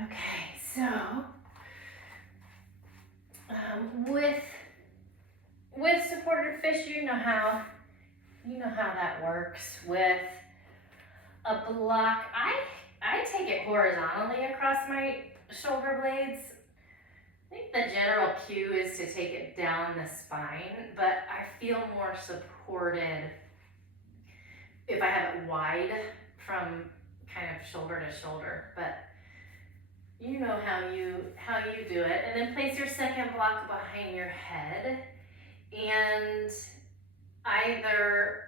Okay, so with supported fish, you know how that works. With a block, I take it horizontally across my shoulder blades. I think the general cue is to take it down the spine, but I feel more supported if I have it wide from kind of shoulder to shoulder. But you know how you do it. And then place your second block behind your head, and either,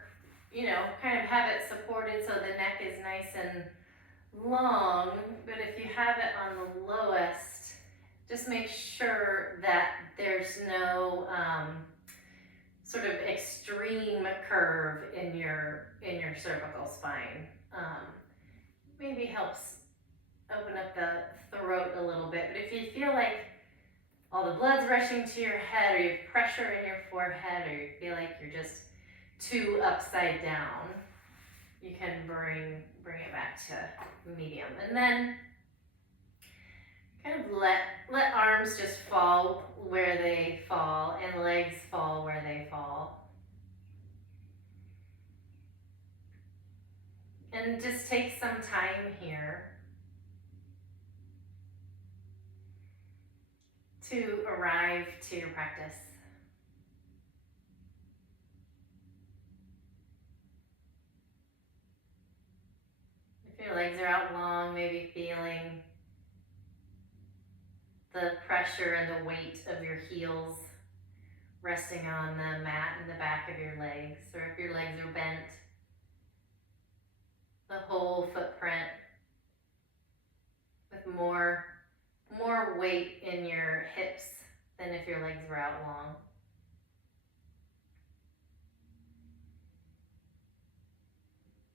kind of have it supported so the neck is nice and long, but if you have it on the lowest, just make sure that there's no sort of extreme curve in your cervical spine. Maybe helps open up the throat a little bit. But if you feel like all the blood's rushing to your head, or you have pressure in your forehead, or you feel like you're just too upside down, you can bring it back to medium. And then kind of let arms just fall where they fall, and legs fall where they fall. And just take some time here to arrive to your practice. If your legs are out long, maybe feeling the pressure and the weight of your heels resting on the mat in the back of your legs, or if your legs are bent, the whole footprint with more weight in your hips than if your legs were out long.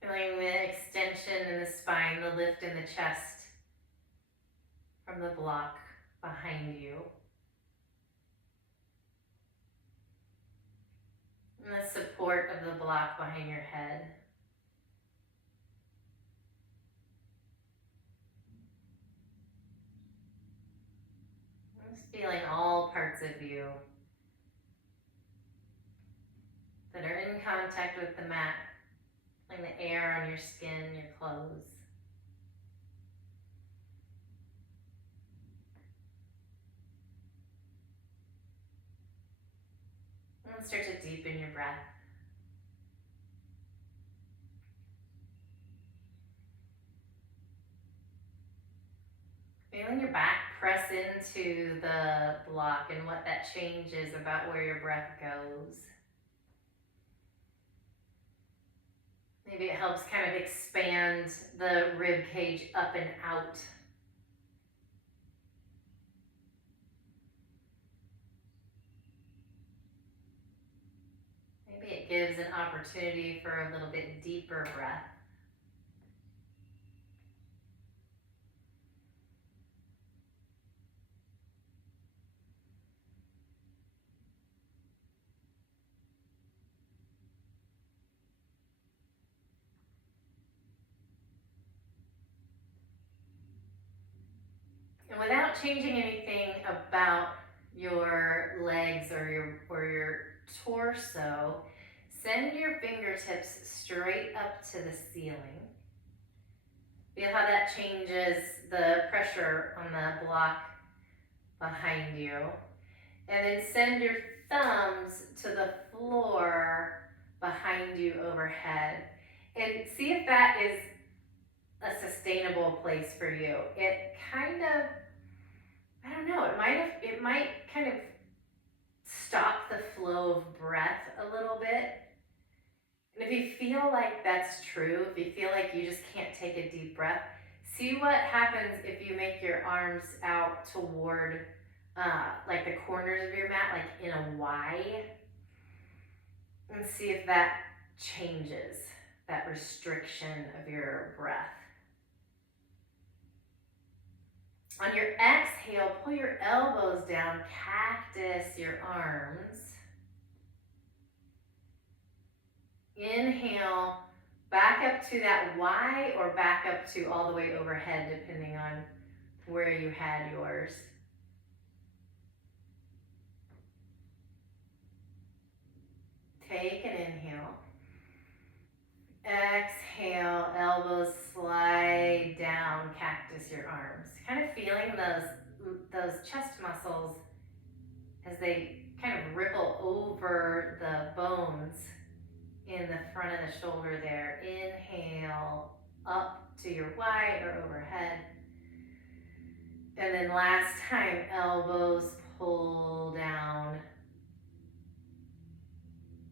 Feeling the extension in the spine, the lift in the chest from the block behind you. And the support of the block behind your head. Just feeling all parts of you that are in contact with the mat, like the air on your skin, your clothes. And start to deepen your breath. Feeling your back press into the block and what that changes about where your breath goes. Maybe it helps kind of expand the rib cage up and out. Maybe it gives an opportunity for a little bit deeper breath. And without changing anything about your legs or your torso, send your fingertips straight up to the ceiling. Feel how that changes the pressure on the block behind you. And then send your thumbs to the floor behind you overhead. And see if that is a sustainable place for you. It kind of, I don't know, it might kind of stop the flow of breath a little bit. And if you feel like that's true, if you feel like you just can't take a deep breath, see what happens if you make your arms out toward like the corners of your mat, like in a Y, and see if that changes that restriction of your breath. On your exhale, pull your elbows down, cactus your arms. Inhale, back up to that Y, or back up to all the way overhead, depending on where you had yours. Take an inhale. Exhale, elbows slide down, cactus your arms. Kind of feeling those chest muscles as they kind of ripple over the bones in the front of the shoulder there. Inhale, up to your wide or overhead. And then last time, elbows pull down.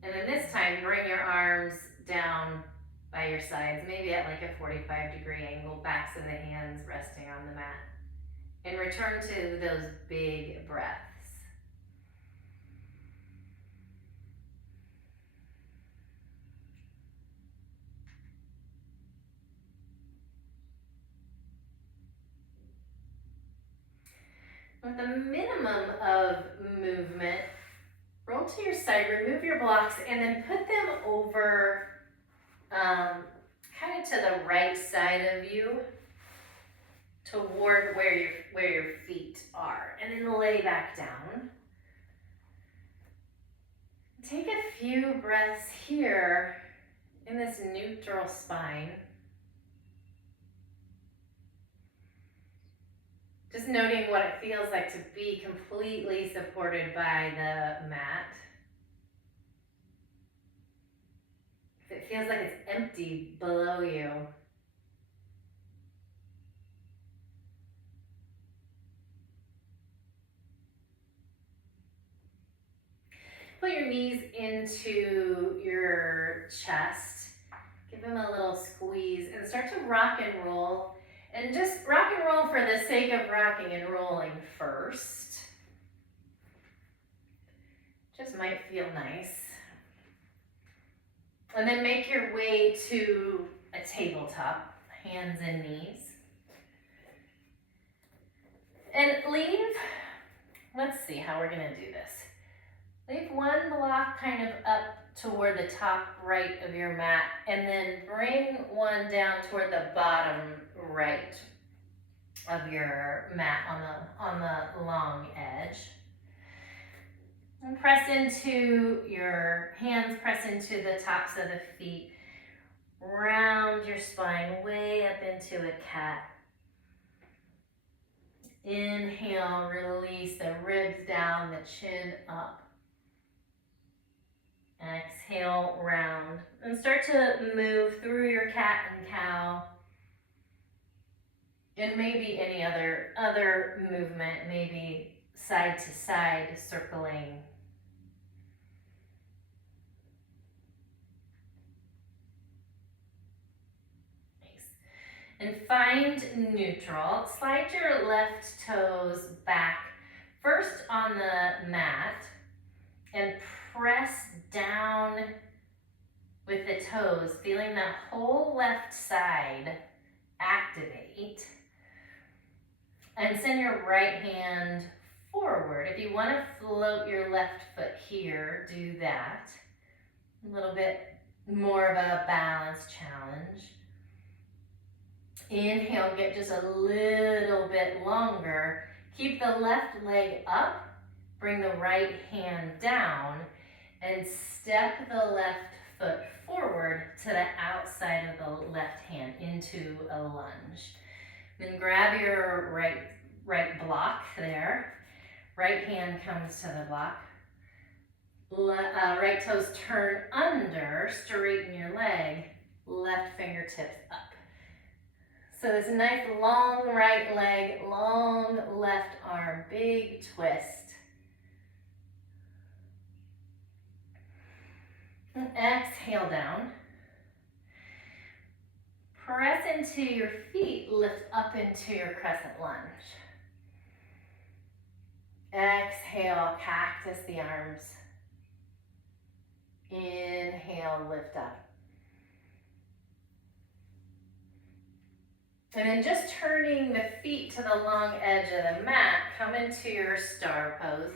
And then this time, bring your arms down by your sides, maybe at like a 45-degree angle, backs of the hands resting on the mat. And return to those big breaths. With a minimum of movement, roll to your side, remove your blocks, and then put them over kind of to the right side of you, toward where your feet are, and then lay back down. Take a few breaths here in this neutral spine. Just noting what it feels like to be completely supported by the mat. If it feels like it's empty below you, put your knees into your chest. Give them a little squeeze and start to rock and roll. And just rock and roll for the sake of rocking and rolling first. Just might feel nice. And then make your way to a tabletop, hands and knees. And leave, let's see how we're gonna do this. Leave one block kind of up toward the top right of your mat, and then bring one down toward the bottom right of your mat on the long edge. And press into your hands, press into the tops of the feet. Round your spine way up into a cat. Inhale, release the ribs down, the chin up. Exhale, round. And start to move through your cat and cow. And maybe any other movement, maybe side to side, circling. Nice. And find neutral. Slide your left toes back, first on the mat, and press down with the toes, feeling that whole left side activate. And send your right hand forward. If you want to float your left foot here, do that. A little bit more of a balance challenge. Inhale, get just a little bit longer. Keep the left leg up, bring the right hand down, and step the left foot forward to the outside of the left hand into a lunge. Then grab your right block there. Right hand comes to the block. Right toes turn under, straighten your leg, left fingertips up. So this nice long right leg, long left arm, big twist. And exhale down. Press into your feet, lift up into your crescent lunge. Exhale, cactus the arms. Inhale, lift up. And then just turning the feet to the long edge of the mat, come into your star pose.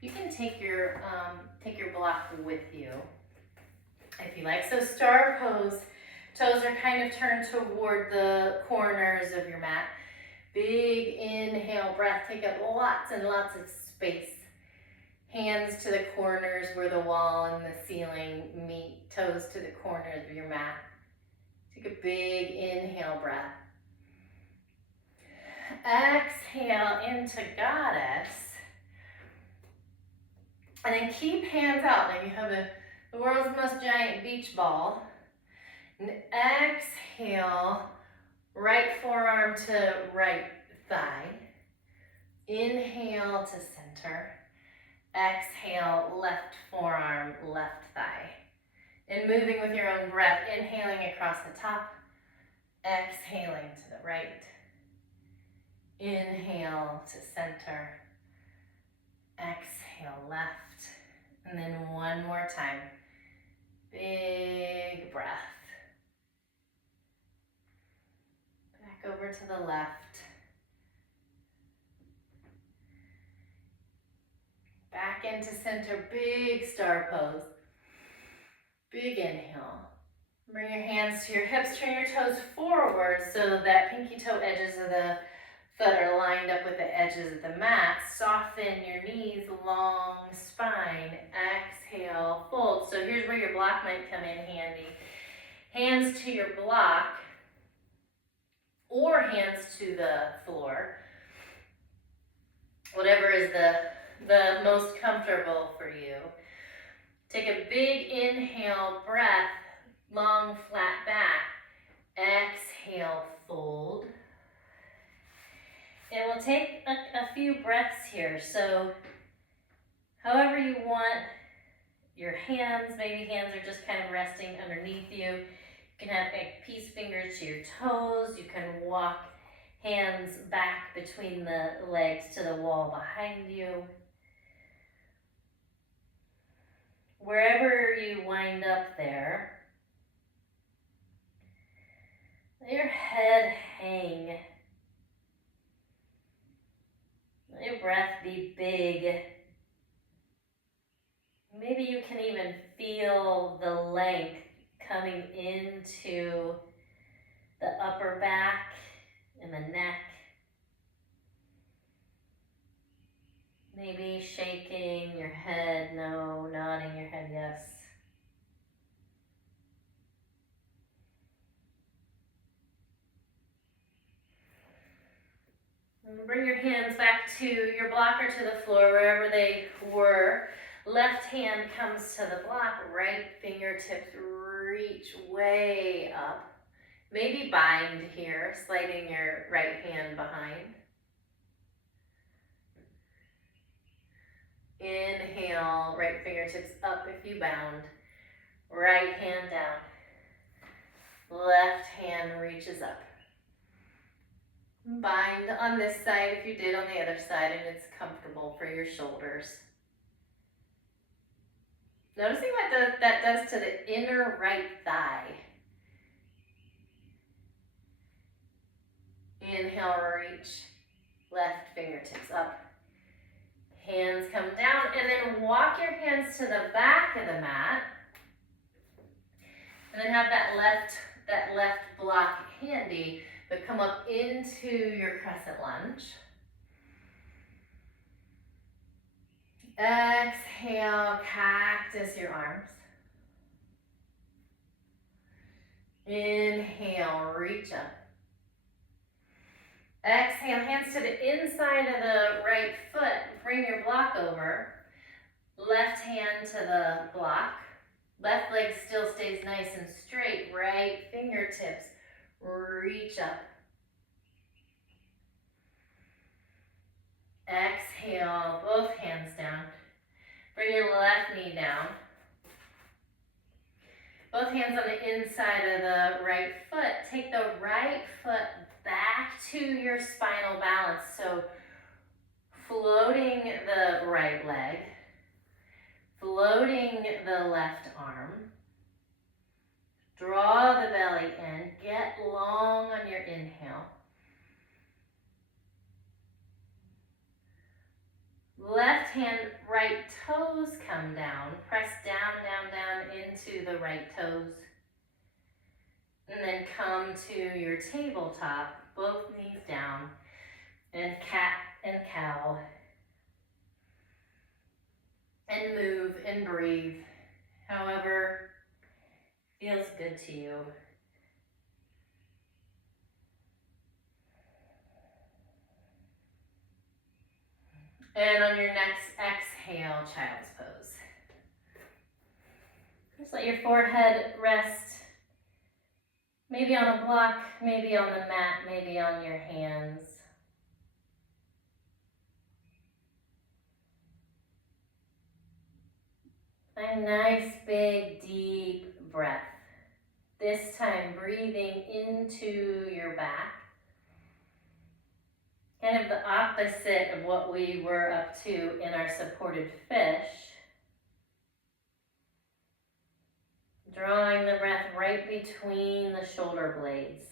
You can take your block with you if you like. So star pose, toes are kind of turned toward the corners of your mat. Big inhale breath, take up lots and lots of space. Hands to the corners where the wall and the ceiling meet, toes to the corners of your mat. Take a big inhale breath. Exhale into goddess. And then keep hands out like you have the world's most giant beach ball. And exhale, right forearm to right thigh. Inhale to center. Exhale, left forearm, left thigh. And moving with your own breath, inhaling across the top, exhaling to the right. Inhale to center. Exhale, left. And then one more time. Big breath. Back over to the left. Back into center, big star pose. Big inhale. Bring your hands to your hips, turn your toes forward so that pinky toe edges of the foot are lined up with the edges of the mat. Soften your knees, long spine. Exhale, fold. So here's where your block might come in handy. Hands to your block or hands to the floor. Whatever is the most comfortable for you. Take a big inhale, breath, long flat back. Exhale, fold. And we'll take a few breaths here. So however you want your hands, maybe hands are just kind of resting underneath you. You can have peace fingers to your toes. You can walk hands back between the legs to the wall behind you. Wherever you wind up there, let your head hang. Let your breath be big. Maybe you can even feel the length coming into the upper back and the neck. Maybe shaking your head no, nodding your head yes. And bring your hands back to your block or to the floor, wherever they were. Left hand comes to the block, right fingertips reach way up. Maybe bind here, sliding your right hand behind. Inhale, right fingertips up if you bound. Right hand down. Left hand reaches up. Bind on this side if you did on the other side and it's comfortable for your shoulders. Noticing what that does to the inner right thigh. Inhale, reach. Left fingertips up. Hands come down and then walk your hands to the back of the mat. And then have that left block handy, but come up into your crescent lunge. Exhale, cactus your arms. Inhale, reach up. Exhale, hands to the inside of the right foot. Bring your block over. Left hand to the block. Left leg still stays nice and straight. Right fingertips reach up. Exhale, both hands down. Bring your left knee down. Both hands on the inside of the right foot. Take the right foot back to your spinal balance. So floating the right leg, floating the left arm. Draw the belly in. Get long on your inhale. Left hand, right toes come down. Press down, down, down into the right toes. And then come to your tabletop, both knees down. and cat and cow, and move and breathe however feels good to you. And on your next exhale, child's pose. Just let your forehead rest, maybe on a block, maybe on the mat, maybe on your hands. A nice, big, deep breath. This time breathing into your back. Kind of the opposite of what we were up to in our supported fish. Drawing the breath right between the shoulder blades.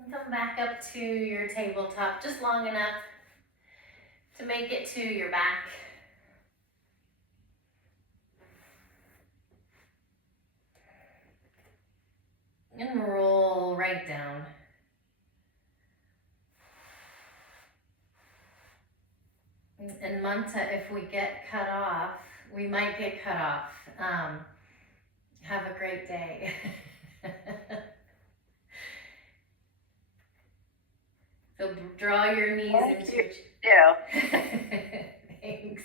And come back up to your tabletop just long enough to make it to your back. And roll right down. And Manta, if we get cut off, we might get cut off. Have a great day. So draw your knees into your chest. Thanks.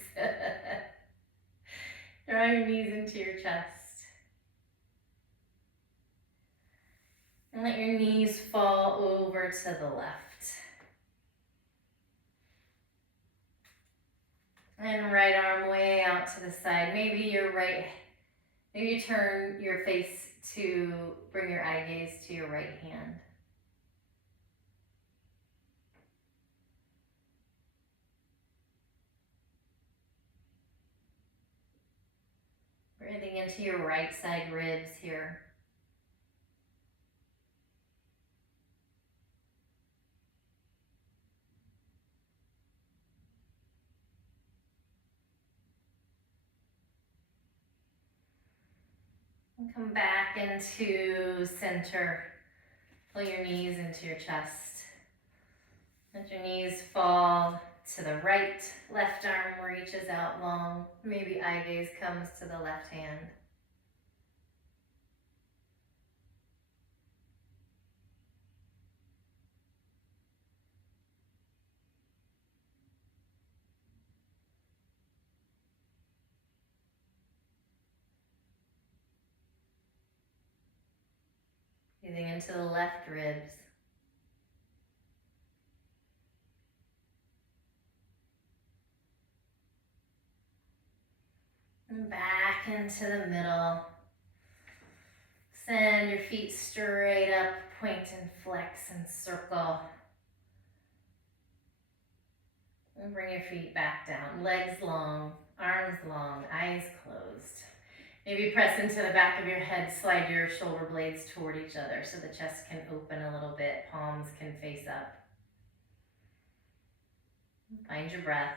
Draw your knees into your chest. And let your knees fall over to the left. And right arm way out to the side. Maybe you turn your face to bring your eye gaze to your right hand. Breathing into your right side ribs here. And come back into center. Pull your knees into your chest. Let your knees fall to the right. Left arm reaches out long. Maybe eye gaze comes to the left hand. Breathing into the left ribs. And back into the middle. Send your feet straight up, point and flex and circle. And bring your feet back down. Legs long, arms long, eyes closed. Maybe press into the back of your head, slide your shoulder blades toward each other so the chest can open a little bit, palms can face up. Find your breath.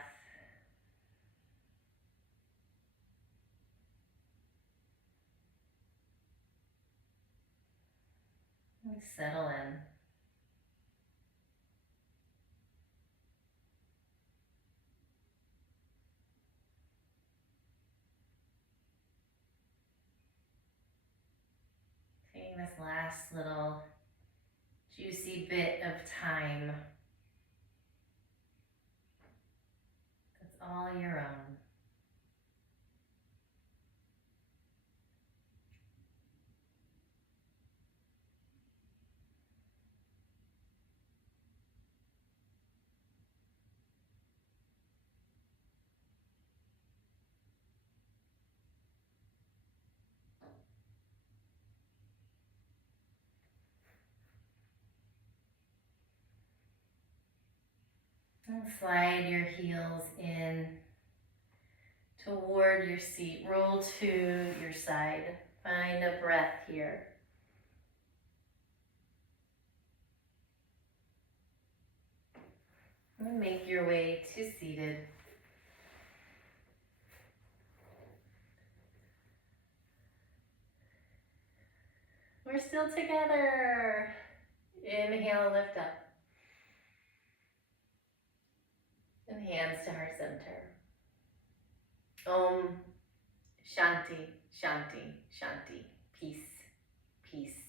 And settle in. Taking this last little juicy bit of time. It's all your own. And slide your heels in toward your seat. Roll to your side. Find a breath here. And make your way to seated. We're still together. Inhale, lift up. And hands to heart center. Om Shanti, Shanti, Shanti. Peace, peace.